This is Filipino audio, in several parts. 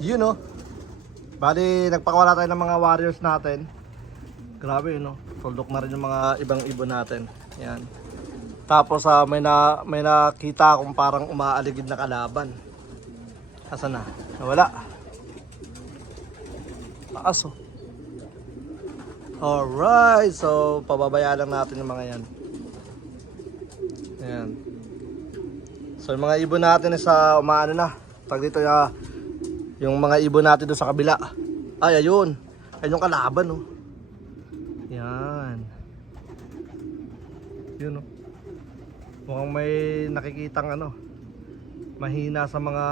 Yun no. Bali, nagpakawala tayo ng mga warriors natin. Grabe no. Tuldok na rin yung mga ibang ibon natin. Yan. Tapos ah, may na may nakita akong parang umaaligid na kalaban. Asa na? Nawala. Taas oh. Alright, so pababayaan lang natin yung mga yan. Ayan. So yung mga ibon natin is sa umaano na. Pag dito ya yung mga ibon natin doon sa kabila. Ay, ayun. Ayun yung kalaban, oh. Yan. Yun, oh. Mukhang may nakikitang ano. Mahina sa mga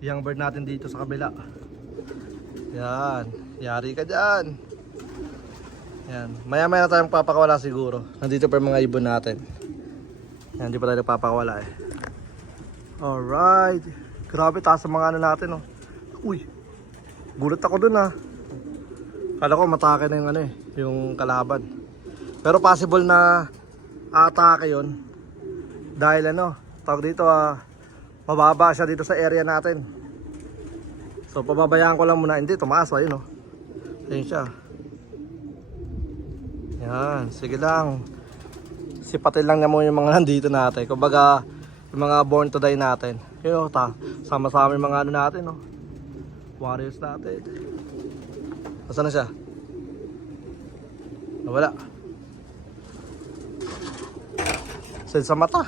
young bird natin dito sa kabila. Yan. Yari ka dyan. Yan. Maya maya tayong papakawala siguro. Nandito pa yung mga ibon natin. Yan, hindi pa tayo nagpapakawala eh. Alright. Grabe, taas ang mga ano natin oh. Uy. Gulat ako dun ah. Kala ko matake na yung ano eh, yung kalaban. Pero possible na atake yon Dahil ano, tawag dito ah, mababa siya dito sa area natin. So pababayaan ko lang muna. Hindi, tumaas pa yun oh. Ayun siya. Yan, sige lang. Sipatin lang mo yung mga nandito natin. Kumbaga, yung mga born to die natin. Yun, oh, ta, sama-sama yung mga ano natin, no. Warriors natin. Nasaan na siya? Nawala. Send sa mata.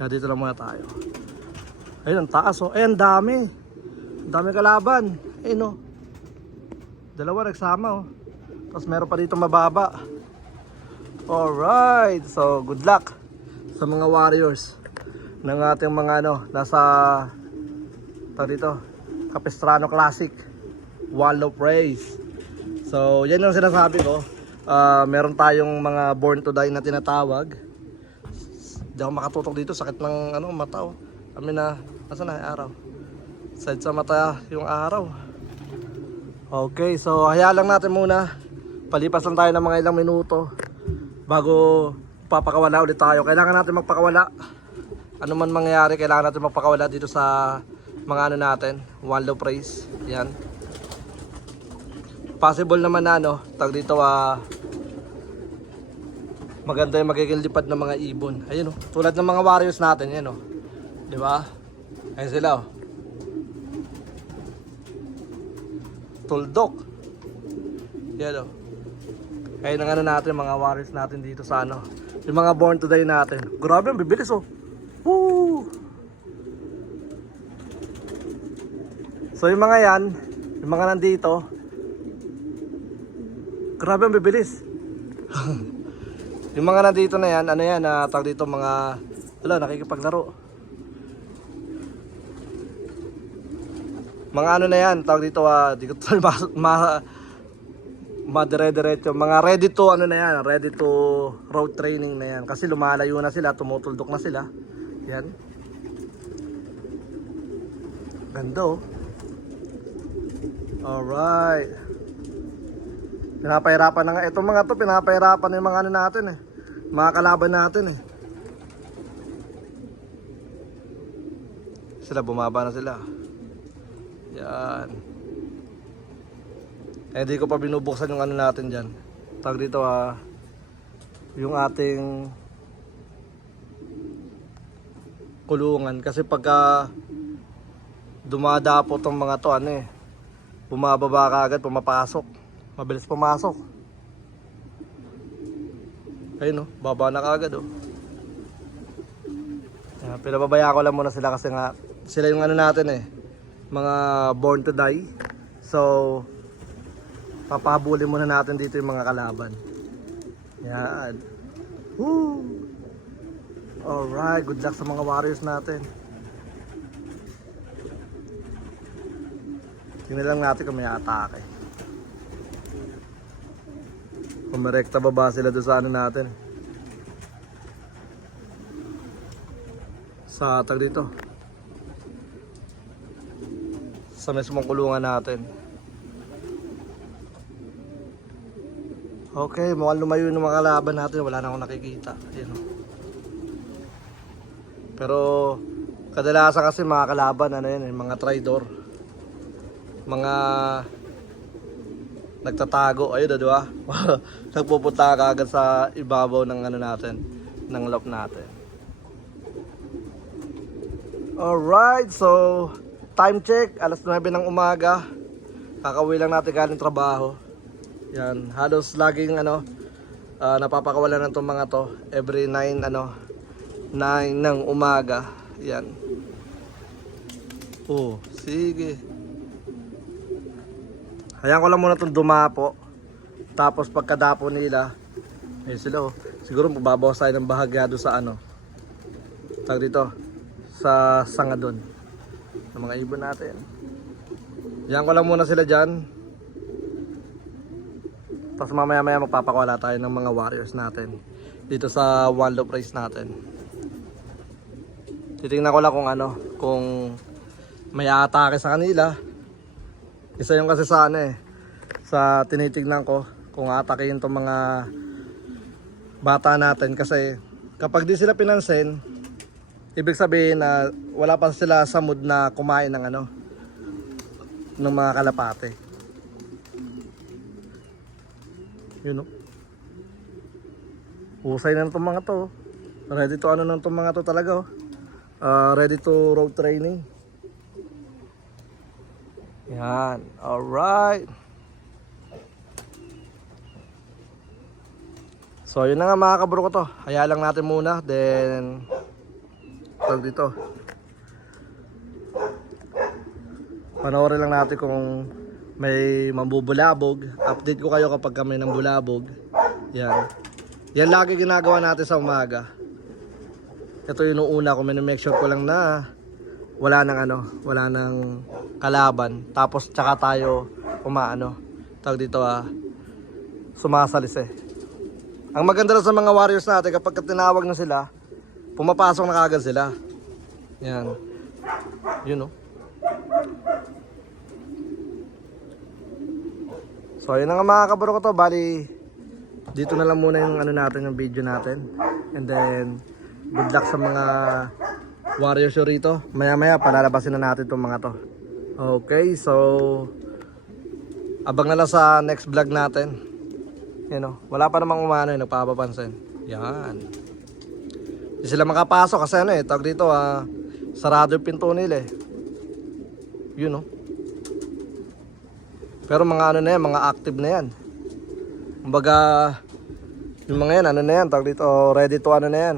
Yan, dito lang muna tayo. Ayun, ang taas, oh. Ay, ang dami. Ang dami kalaban. Ayun, oh. Dalawa nagsama, oh. Tapos meron pa dito mababa. Alright, so good luck sa mga warriors ng ating mga ano, nasa tawag dito, Capistrano Classic Wall of Praise. So, yan yung sinasabi ko. Ah, meron tayong mga born to die na tinatawag. Hindi ako makatutok dito, sakit ng ano, mata. Oh. Kami na, nasa na araw? Side sa mata yung araw. Okay, so hayaan lang natin muna. Palipas lang tayo ng mga ilang minuto bago papakawala ulit tayo. Kailangan natin magpakawala. Ano man mangyayari, kailangan natin magpakawala dito sa mga ano natin, one praise. Yan. Possible naman na ano, tag dito ah maganda yung magiging lipad ng mga ibon. Ayun oh, tulad ng mga warriors natin, yan oh. 'Di ba? Ayun sila oh. Tuldok. Yan oh. Ayun ang ano natin, mga warriors natin dito sa ano. Yung mga born to die natin. Grabe, ang bibilis oh. Woo! So yung mga yan, yung mga nandito, grabe ang bibilis. yung mga nandito na yan, ano yan, uh, tawag dito mga, wala, nakikipaglaro. Mga ano na yan, tawag dito, ah, di ko to ma, ma, madire-diretso. Mga ready to, ano na yan, ready to road training na yan. Kasi lumalayo na sila, tumutuldok na sila. Yan. Ganda oh. Alright. Pinapahirapan na nga. Itong mga to, pinapahirapan na yung mga ano natin eh. Mga kalaban natin eh. Sila, bumaba na sila. Yan. Eh, di ko pa binubuksan yung ano natin dyan. Tawag dito ah, yung ating kulungan. Kasi pagka dumadapo tong mga to, ano eh, bumababa ka agad, pumapasok. Mabilis pumasok. Ayun oh, baba na kagad oh. Uh, pero babaya ko lang muna sila kasi nga sila yung ano natin eh, mga born to die. So, papahabulin muna natin dito yung mga kalaban. Yan. Woo! Alright, good luck sa mga warriors natin. Tingnan lang natin kung may atake. Kung may rekta baba sila doon sa ano natin. Sa tag dito. Sa mismong kulungan natin. Okay, mukhang lumayo ng mga laban natin. Wala na akong nakikita. Ayan, oh. Pero Kadalasan kasi mga kalaban, ano yan, eh, mga traidor. Mga nagtatago. Ayun, di ba? Nagpupunta ka agad sa ibabaw ng ano natin, ng lock natin. Alright, so time check, alas 9 ng umaga. Kakauwi lang natin galing trabaho. Yan, halos laging ano, ah, napapakawalan ng tong mga to every 9 ano, 9 ng umaga. Yan. Oh, sige. Hayaan ko lang muna itong dumapo. Tapos pagkadapo nila, eh sila oh. Siguro magbabawas tayo ng bahagya doon sa ano. Tag dito. Sa sanga doon. Sa mga ibon natin. Hayaan ko lang muna sila dyan. Tapos mamaya maya magpapakwala tayo ng mga warriors natin. Dito sa one loop race natin. Titingnan ko lang kung ano, kung may atake sa kanila. Isa yung kasi sa ano eh, sa tinitignan ko kung atakein tong mga bata natin kasi kapag di sila pinansin, ibig sabihin na wala pa sila sa mood na kumain ng ano, ng mga kalapate. Yun know? Husay na itong mga to. Ready to ano na itong mga to talaga oh. Ah, ready to road training. Yan. Alright. So, yun na nga mga kabro ko to. Haya lang natin muna. Then, tawag dito. Panoorin lang natin kung may mambubulabog. Update ko kayo kapag kami ng bulabog. Yan. Yan lagi ginagawa natin sa umaga. Ito yung una ko. Make sure ko lang na wala nang ano, wala nang kalaban. Tapos tsaka tayo umaano. Tawag dito ah, sumasalis eh. Ang maganda lang sa mga warriors natin kapag tinawag na sila, pumapasok na kagad sila. Yan. Yun oh. So yun na mga kabaro ko to, bali dito na lang muna yung ano natin, yung video natin. And then, good luck sa mga warriors yung rito. Maya maya, palalabasin na natin itong mga to. Okay, so abang na lang sa next vlog natin. You know, wala pa namang umano yung nagpapapansin. Yan. Hindi sila makapasok kasi ano eh, tawag dito ah, sarado yung pinto nila eh. Yun oh. Pero mga ano na yan, mga active na yan. Kumbaga, yung mga yan, ano na yan, tawag dito, ready to ano na yan.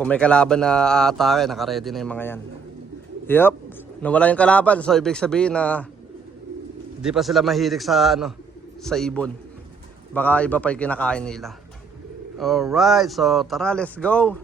Kung may kalaban na aatake, naka-ready na yung mga yan. Yup, nawala yung kalaban, so ibig sabihin na di pa sila mahilig sa ano, sa ibon. Baka iba pa yung kinakain nila. Alright, so tara, let's go.